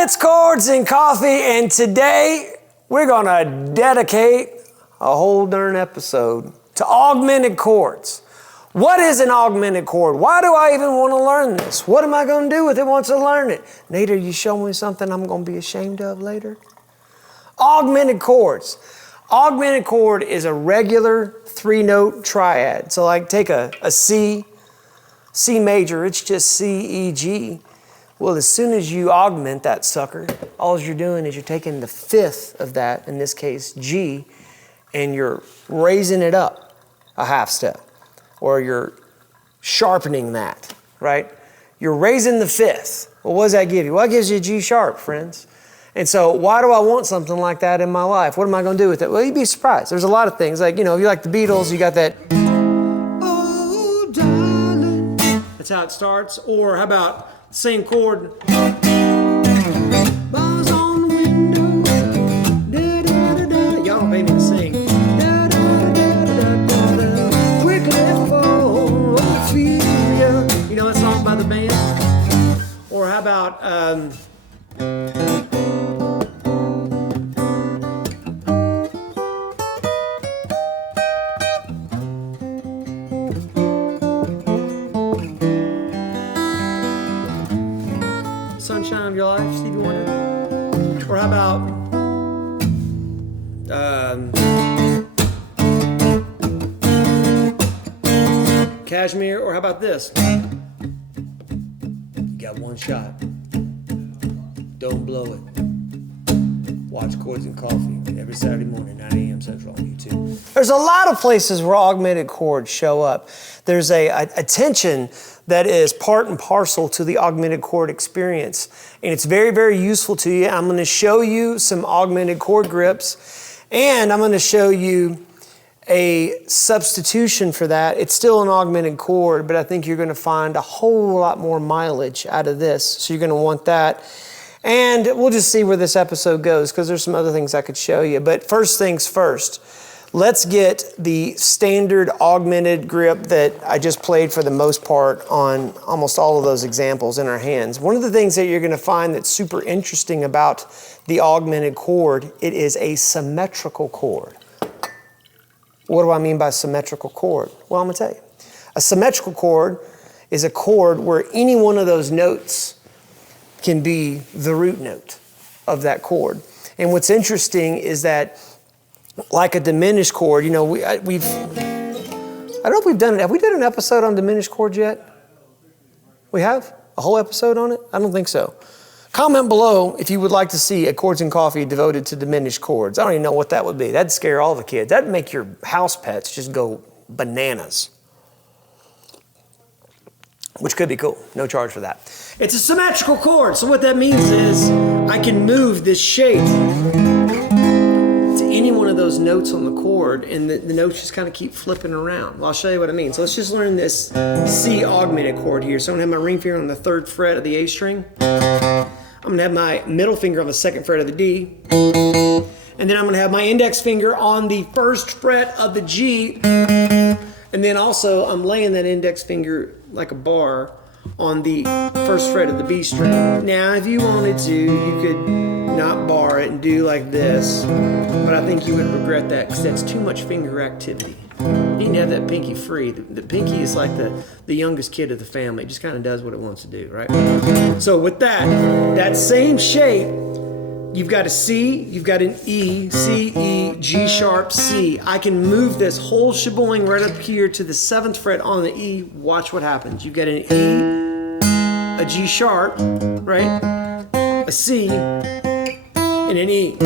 it's Chords and Coffee, and today we're gonna dedicate a whole darn episode to augmented chords. What is an augmented chord? Why do I even want to learn this? What am I gonna do with it once I learn it? Nate, are you showing me something I'm gonna be ashamed of later? Augmented chords. Augmented chord is a regular 3-note triad. So like take a C, C major, it's just C, E, G. Well, as soon as you augment that sucker, all you're doing is you're taking the fifth of that, in this case G, and you're raising it up a half step, or you're sharpening that, right? You're raising the fifth. Well, what does that give you? Well, it gives you a G sharp, friends. And so why do I want something like that in my life? What am I going to do with it? Well, you'd be surprised. There's a lot of things. Like, you know, if you like the Beatles, you got that, oh, darling. That's how it starts. Or how about same chord? Bars on the window. Da, da, da, da. Y'all don't pay me to sing. Da, da, da, da, da, da. Quickly for Ophelia. You know that song by the band? Or how about... Sunshine of Your Life, Stevie Wonder. Or how about Cashmere? Or how about this? You got one shot. Don't blow it. Watch Chords and Coffee every Saturday morning, 9 a.m. Central on YouTube. There's a lot of places where augmented chords show up. There's a tension that is part and parcel to the augmented chord experience. And it's very, very useful to you. I'm going to show you some augmented chord grips, and I'm going to show you a substitution for that. It's still an augmented chord, but I think you're going to find a whole lot more mileage out of this. So you're going to want that. And we'll just see where this episode goes, because there's some other things I could show you. But first things first, let's get the standard augmented grip that I just played for the most part on almost all of those examples in our hands. One of the things that you're going to find that's super interesting about the augmented chord, it is a symmetrical chord. What do I mean by symmetrical chord? Well, I'm going to tell you. A symmetrical chord is a chord where any one of those notes can be the root note of that chord. And what's interesting is that, like a diminished chord, you know, I don't know if we've done it. Have we done an episode on diminished chords yet? We have? A whole episode on it? I don't think so. Comment below if you would like to see a Chords and Coffee devoted to diminished chords. I don't even know what that would be. That'd scare all the kids. That'd make your house pets just go bananas. Which could be cool. No charge for that. It's a symmetrical chord. So what that means is I can move this shape to any one of those notes on the chord, and the notes just kind of keep flipping around. Well, I'll show you what I mean. So let's just learn this C augmented chord here. So I'm going to have my ring finger on the 3rd fret of the A string. I'm going to have my middle finger on the 2nd fret of the D. And then I'm going to have my index finger on the 1st fret of the G. And then also I'm laying that index finger like a bar on the 1st fret of the B string. Now, if you wanted to, you could not bar it and do like this, but I think you would regret that because that's too much finger activity. You need to have that pinky free. The pinky is like the youngest kid of the family. It just kind of does what it wants to do, right? So with that same shape, you've got a C, you've got an E, C, E, G sharp, C. I can move this whole sheboing right up here to the 7th fret on the E. Watch what happens. You've got an E, a G sharp, right? A C, and an E.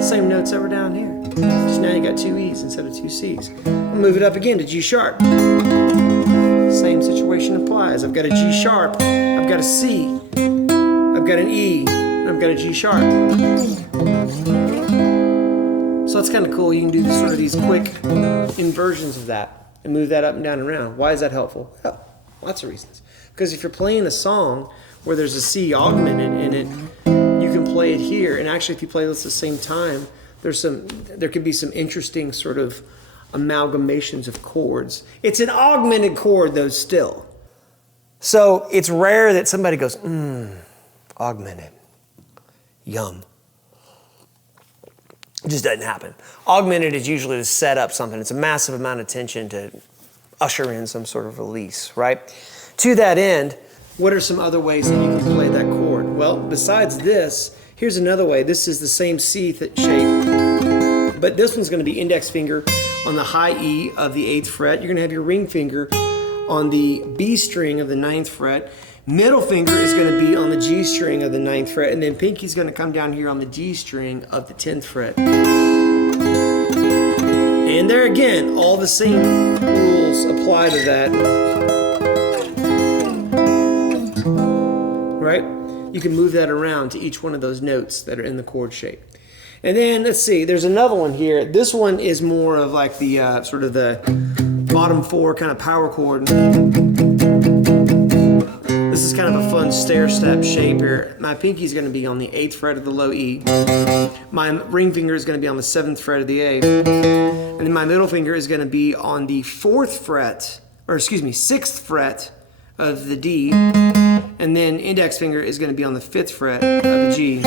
Same notes over down here. Just now you got 2 E's instead of 2 C's. I'll move it up again to G sharp. Same situation applies. I've got a G sharp, I've got a C, I've got an E, I've got a G sharp. So that's kind of cool. You can do sort of these quick inversions of that and move that up and down and around. Why is that helpful? Well, lots of reasons. Because if you're playing a song where there's a C augmented in it, you can play it here. And actually, if you play this at the same time, there could be some interesting sort of amalgamations of chords. It's an augmented chord though still. So it's rare that somebody goes, augmented. Yum. It just doesn't happen. Augmented is usually to set up something. It's a massive amount of tension to usher in some sort of release, right? To that end, what are some other ways that you can play that chord? Well, besides this, here's another way. This is the same C shape, but this one's going to be index finger on the high E of the 8th fret. You're going to have your ring finger on the B string of the 9th fret. Middle finger is going to be on the G string of the 9th fret, and then pinky's going to come down here on the D string of the 10th fret. And there again, all the same rules apply to that. Right? You can move that around to each one of those notes that are in the chord shape. And then, let's see, there's another one here. This one is more of like the sort of the bottom 4 kind of power chord. This is kind of a fun stair-step shape here. My pinky is going to be on the 8th fret of the low E. My ring finger is going to be on the 7th fret of the A. And then my middle finger is going to be on the 4th fret, or excuse me, 6th fret of the D. And then index finger is going to be on the 5th fret of the G.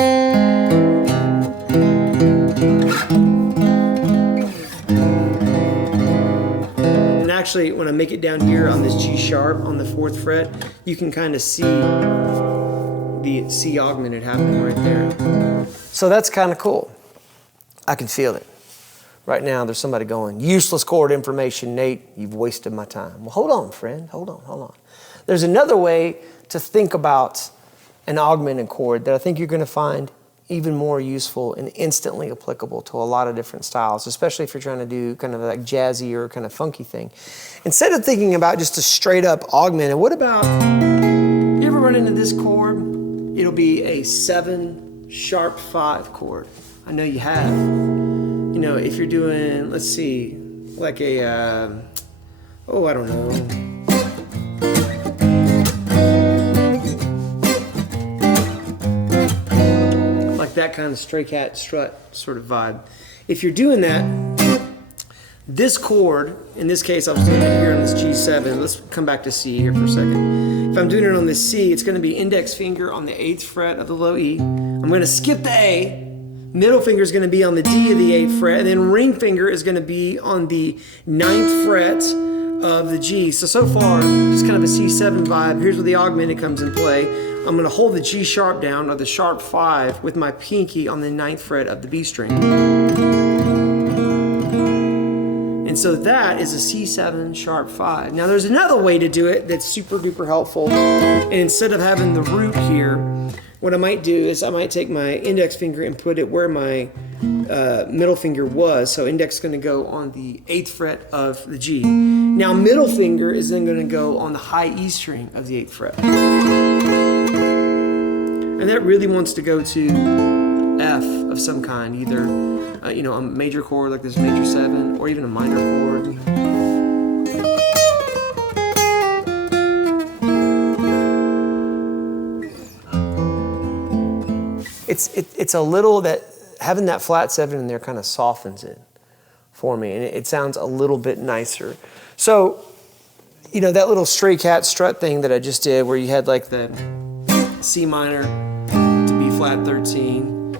And actually, when I make it down here on this G sharp on the 4th fret, you can kind of see the C augmented happening right there. So that's kind of cool. I can feel it. Right now, there's somebody going, useless chord information, Nate, you've wasted my time. Well, hold on, friend, hold on. There's another way to think about an augmented chord that I think you're going to find even more useful and instantly applicable to a lot of different styles, especially if you're trying to do kind of like jazzy or kind of funky thing. Instead of thinking about just a straight up augmented, what about, you ever run into this chord? It'll be a 7 sharp 5 chord. I know you have. You know, if you're doing, let's see, like a, I don't know. Like that kind of stray cat strut sort of vibe. If you're doing that, this chord, in this case I was doing it here on this G7, let's come back to C here for a second. If I'm doing it on this C, it's going to be index finger on the 8th fret of the low E. I'm going to skip the A. Middle finger is going to be on the D of the 8th fret, and then ring finger is going to be on the 9th fret of the G. So far, just kind of a C7 vibe. Here's where the augmented comes in play. I'm going to hold the G sharp down, or the sharp 5, with my pinky on the 9th fret of the B string. And so that is a C7 sharp 5. Now there's another way to do it that's super duper helpful. And instead of having the root here, what I might do is I might take my index finger and put it where my middle finger was. So index is going to go on the 8th fret of the G. Now middle finger is then going to go on the high E string of the 8th fret. And that really wants to go to F of some kind, either a major chord like this major 7, or even a minor chord. It's a little that, having that flat 7 in there kind of softens it for me, and it sounds a little bit nicer. So, that little stray cat strut thing that I just did, where you had like the C minor to B flat 13,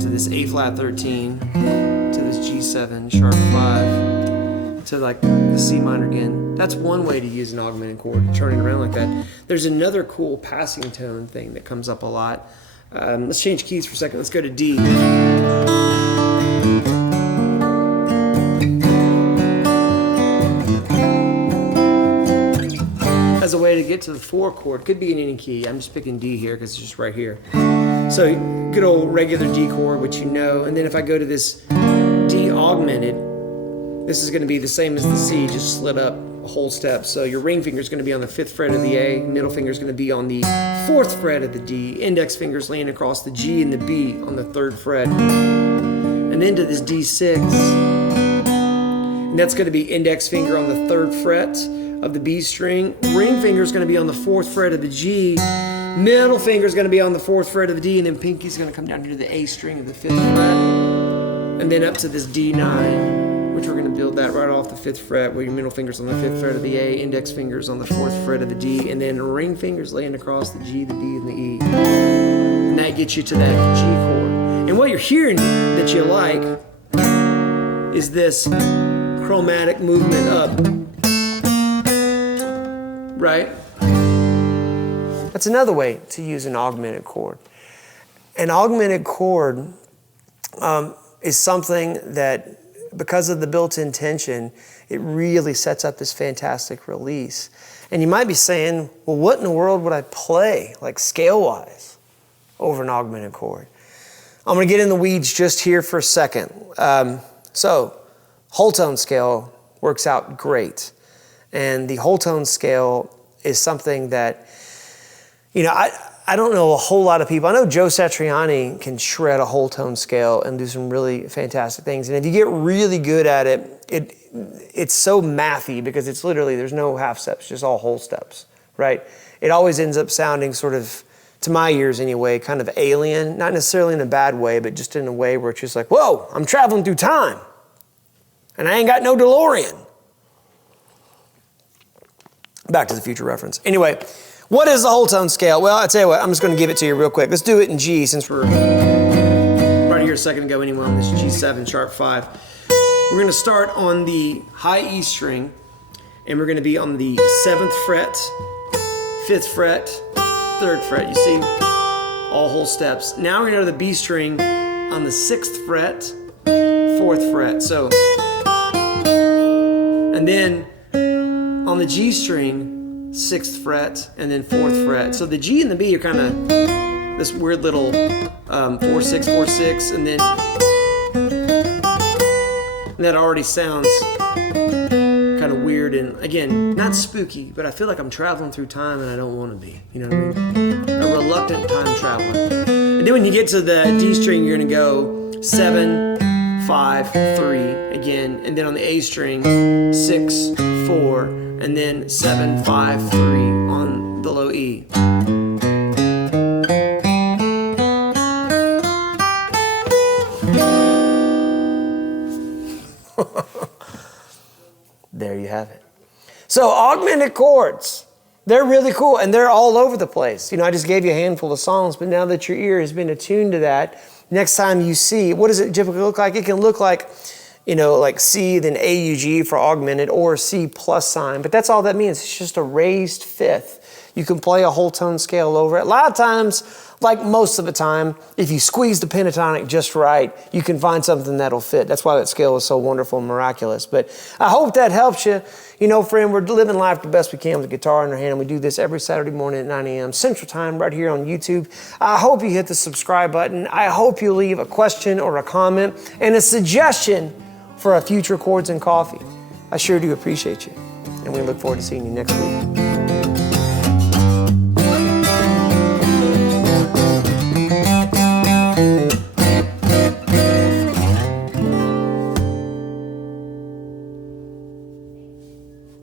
to this A flat 13, to this G7 sharp 5, to like the C minor again. That's one way to use an augmented chord, turning around like that. There's another cool passing tone thing that comes up a lot. Let's change keys for a second. Let's go to D. As a way to get to the 4 chord, could be in any key. I'm just picking D here because it's just right here. So good old regular D chord, which you know. And then if I go to this D augmented, this is going to be the same as the C, just slid up a whole step. So your ring finger is going to be on the 5th fret of the A, middle finger is going to be on the 4th fret of the D, index finger is laying across the G and the B on the 3rd fret. And then to this D6, and that's going to be index finger on the 3rd fret of the B string, ring finger is going to be on the 4th fret of the G, middle finger is going to be on the 4th fret of the D, and then pinky is going to come down here to the A string of the 5th fret, and then up to this D9. which we're going to build that right off the 5th fret, with your middle fingers on the 5th fret of the A, index fingers on the 4th fret of the D, and then ring fingers laying across the G, the D, and the E. And that gets you to that G chord. And what you're hearing that you like is this chromatic movement up, right? That's another way to use an augmented chord. An augmented chord is something that, because of the built-in tension, it really sets up this fantastic release. And you might be saying, well, what in the world would I play, like scale-wise, over an augmented chord? I'm gonna get in the weeds just here for a second. So, whole tone scale works out great. And the whole tone scale is something that, you know, I don't know a whole lot of people. I know Joe Satriani can shred a whole tone scale and do some really fantastic things. And if you get really good at it, it's so mathy because it's literally, there's no half steps, just all whole steps, right? It always ends up sounding sort of, to my ears anyway, kind of alien, not necessarily in a bad way, but just in a way where it's just like, whoa, I'm traveling through time and I ain't got no DeLorean. Back to the Future reference. Anyway, what is the whole tone scale? Well, I tell you what, I'm just going to give it to you real quick. Let's do it in G, since we're right here a second ago anyway on this G7 sharp 5. We're going to start on the high E string, and we're going to be on the 7th fret, 5th fret, 3rd fret. You see, all whole steps. Now we're going to go to the B string on the 6th fret, 4th fret. So, and then on the G string, 6th fret, and then 4th fret. So the G and the B are kind of this weird little 4, 6, 4, 6, and then that already sounds kind of weird and, again, not spooky, but I feel like I'm traveling through time and I don't want to be. You know what I mean? A reluctant time traveler. And then when you get to the D string, you're going to go 7, 5, 3 again, and then on the A string, 6, 4, and then 7, 5, 3 on the low E. There you have it. So augmented chords, they're really cool and they're all over the place. You know, I just gave you a handful of songs, but now that your ear has been attuned to that, next time you see, what does it typically look like? It can look like, you know, like C, then AUG for augmented, or C plus sign, but that's all that means. It's just a raised 5th. You can play a whole tone scale over it. A lot of times, like most of the time, if you squeeze the pentatonic just right, you can find something that'll fit. That's why that scale is so wonderful and miraculous. But I hope that helps you. You know, friend, we're living life the best we can with a guitar in our hand, and we do this every Saturday morning at 9 a.m. Central Time right here on YouTube. I hope you hit the subscribe button. I hope you leave a question or a comment and a suggestion for a future Chords and Coffee. I sure do appreciate you, and we look forward to seeing you next week.